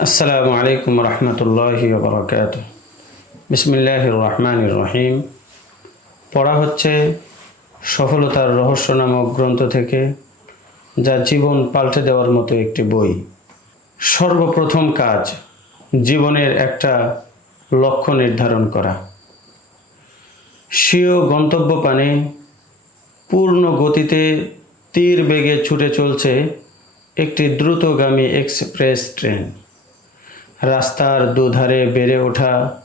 আসসালামু আলাইকুম রহমতুল্লাহি বরকাত বিসমিল্লাহ রহমান রহিম পড়া হচ্ছে সফলতার রহস্য নামক গ্রন্থ থেকে, যা জীবন পাল্টে দেওয়ার মতো একটি বই। সর্বপ্রথম কাজ, জীবনের একটা লক্ষ্য নির্ধারণ করা। স্বীয় গন্তব্য পানে পূর্ণ গতিতে তীর বেগে ছুটে চলছে একটি দ্রুতগামী এক্সপ্রেস ট্রেন। রাস্তার দুধারে বেড়ে ওঠা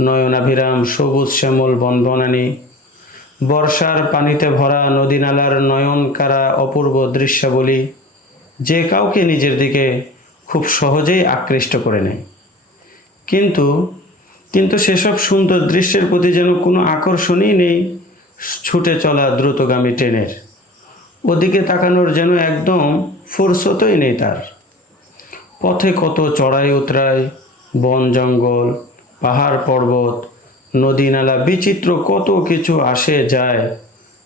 নয়নাভিরাম সবুজ শ্যামল বনবনানি, বর্ষার পানিতে ভরা নদীনালার নয়নকারা অপূর্ব দৃশ্যাবলী, যে কাউকে নিজের দিকে খুব সহজেই আকৃষ্ট করে নেয়। কিন্তু কিন্তু সেসব সুন্দর দৃশ্যের প্রতি যেন কোনো আকর্ষণই নেই ছুটে চলা দ্রুতগামী ট্রেনের। ওদিকে তাকানোর যেন একদম ফুরসতই নেই তার। পথে কত চড়াই উতরাই, বন জঙ্গল, পাহাড় পর্বত, নদী নালা বিচিত্র কত কিছু আসে যায়।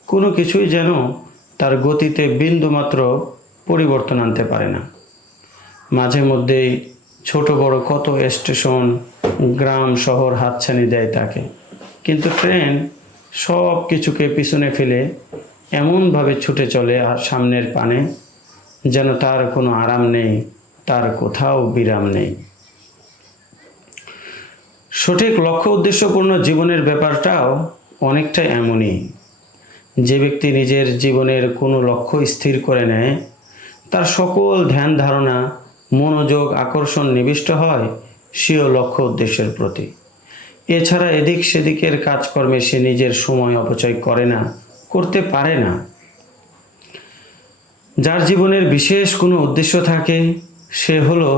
কোনো কিছুই যেন তার গতিতে বিন্দুমাত্র পরিবর্তন আনতে পারে না। মাঝে মধ্যেই ছোট বড় কত স্টেশন, গ্রাম, শহর হাতছানি দেয় তাকে। কিন্তু ট্রেন সব কিছুকে পিছনে ফেলে এমনভাবে ছুটে চলে আর সামনের পানে, যেন তার কোনো আরাম নেই, তার কোথাও বিরাম নেই। সঠিক লক্ষ্য উদ্দেশ্যপূর্ণ জীবনের ব্যাপারটাও অনেকটা এমনই। যে ব্যক্তি নিজের জীবনের কোনো লক্ষ্য স্থির করে নেয়, তার সকল ধ্যান ধারণা, মনোযোগ, আকর্ষণ নিবিষ্ট হয় স্বীয় লক্ষ্য উদ্দেশ্যের প্রতি। এছাড়া এদিক সেদিকের কাজকর্মে সে নিজের সময় অপচয় করে না। করতে পারে না। যার জীবনের বিশেষ কোনো উদ্দেশ্য থাকে, সে হলো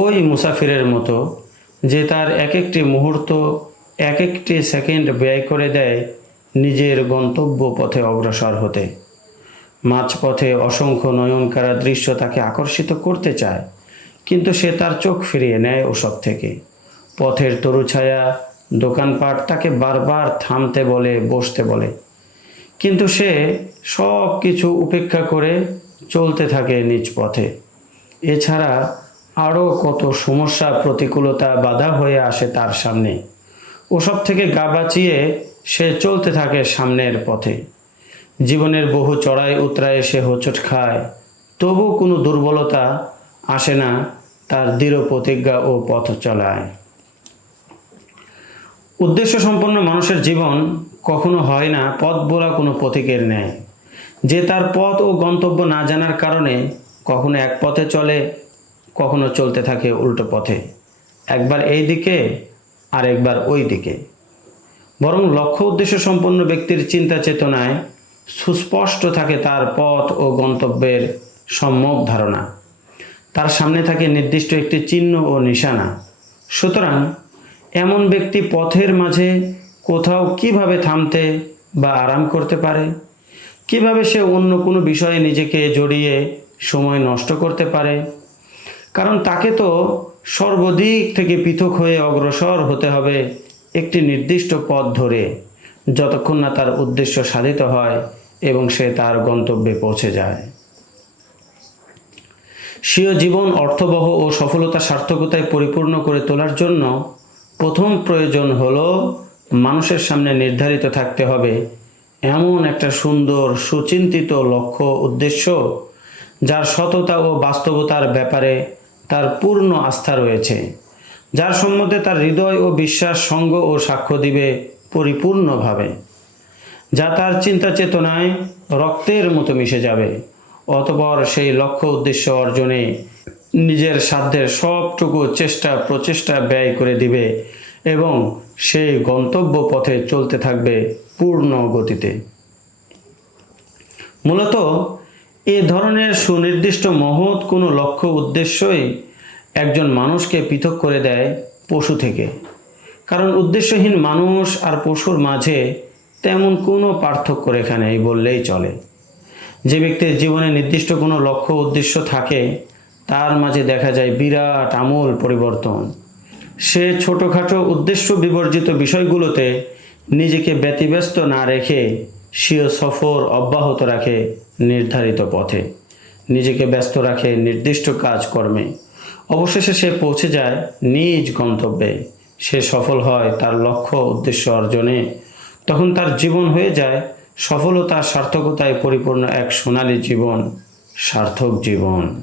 ওই মুসাফিরের মতো যে তার এক একটি মুহূর্ত এক একটি সেকেন্ড ব্যয় করে দেয় নিজের গন্তব্য পথে অগ্রসর হতে। মাঝপথে অসংখ্য নয়নকারা দৃশ্য তাকে আকর্ষিত করতে চায়, কিন্তু সে তার চোখ ফিরিয়ে নেয় ওসব থেকে। পথের তরুছায়া, দোকানপাট তাকে বারবার থামতে বলে, বসতে বলে। কিন্তু সে সব কিছু উপেক্ষা করে চলতে থাকে নিজ পথে। এছাড়া আরও কত সমস্যা প্রতিকূলতা বাধা হয়ে আসে তার সামনে। ওসব থেকে গা বাঁচিয়ে সে চলতে থাকে সামনের পথে। জীবনের বহু চড়াই উতরায় সে হোঁচট খায়। তবু কোনো দুর্বলতা আসে না, তার দৃঢ় প্রতিজ্ঞা ও পথ চলায়। উদ্দেশ্য সম্পন্ন মানুষের জীবন কখনো হয় না, পথ বোলা কোনো প্রতীকের ন্যায়। যে তার পথ ও গন্তব্য না জানার কারণে কখনো এক পথে চলে, কখনো চলতে থাকে উল্টো পথে। একবার এই দিকে আর একবার ওই দিকে। বরং লক্ষ্য উদ্দেশ্য সম্পন্ন ব্যক্তির চিন্তা চেতনায় সুস্পষ্ট থাকে তার পথ ও গন্তব্যের সম্যক ধারণা। তার সামনে থাকে নির্দিষ্ট একটি চিহ্ন ও নিশানা। সুতরাং এমন ব্যক্তি পথের মাঝে কোথাও কীভাবে থামতে বা আরাম করতে পারে? কীভাবে সে অন্য কোনো বিষয়ে নিজেকে জড়িয়ে সময় নষ্ট করতে পারে? কারণ তাকে তো সর্বদিক থেকে পৃথক হয়ে অগ্রসর হতে হবে একটি নির্দিষ্ট পথ ধরে, যতক্ষণ না তার উদ্দেশ্য সাধিত হয় এবং সে তার গন্তব্যে পৌঁছে যায়। স্বীয় জীবন অর্থবহ ও সফলতা সার্থকতায় পরিপূর্ণ করে তোলার জন্য প্রথম প্রয়োজন হলো মানুষের সামনে নির্ধারিত থাকতে হবে। এমন একটা সুন্দর, সুচিন্তিত লক্ষ্য, উদ্দেশ্য, যার সততা ও বাস্তবতার ব্যাপারে তার পূর্ণ আস্থা রয়েছে, যার সম্বন্ধে তার হৃদয় ও বিশ্বাস সঙ্গ ও সাক্ষ্য দিবে পরিপূর্ণভাবে, যা তার চিন্তা চেতনায় রক্তের মতো মিশে যাবে। অতপর সেই লক্ষ্য, উদ্দেশ্য অর্জনে নিজের সাধ্যের সবটুকু চেষ্টা প্রচেষ্টা ব্যয় করে দিবে এবং সেই গন্তব্য পথে চলতে থাকবে পূর্ণ গতিতে। মূলত এ ধরনের সুনির্দিষ্ট মহৎ কোনো লক্ষ্য উদ্দেশ্যই একজন মানুষকে পৃথক করে দেয় পশু থেকে। কারণ উদ্দেশ্যহীন মানুষ আর পশুর মাঝে তেমন কোনো পার্থক্য রেখা নেই বললেই চলে। যে ব্যক্তির জীবনে নির্দিষ্ট কোনো লক্ষ্য উদ্দেশ্য থাকে, তার মাঝে দেখা যায় বিরাট আমূল পরিবর্তন। সে ছোটোখাটো উদ্দেশ্য বিবর্জিত বিষয়গুলোতে নিজেকে ব্যতিব্যস্ত না রেখে সেও সফর অব্যাহত রাখে নির্ধারিত পথে। নিজেকে ব্যস্ত রাখে নির্দিষ্ট কাজকর্মে। অবশেষে সে পৌঁছে যায় নিজ গন্তব্যে। সে সফল হয় তার লক্ষ্য উদ্দেশ্য অর্জনে। তখন তার জীবন হয়ে যায় সফলতা, সার্থকতায় পরিপূর্ণ এক সোনালী জীবন, সার্থক জীবন।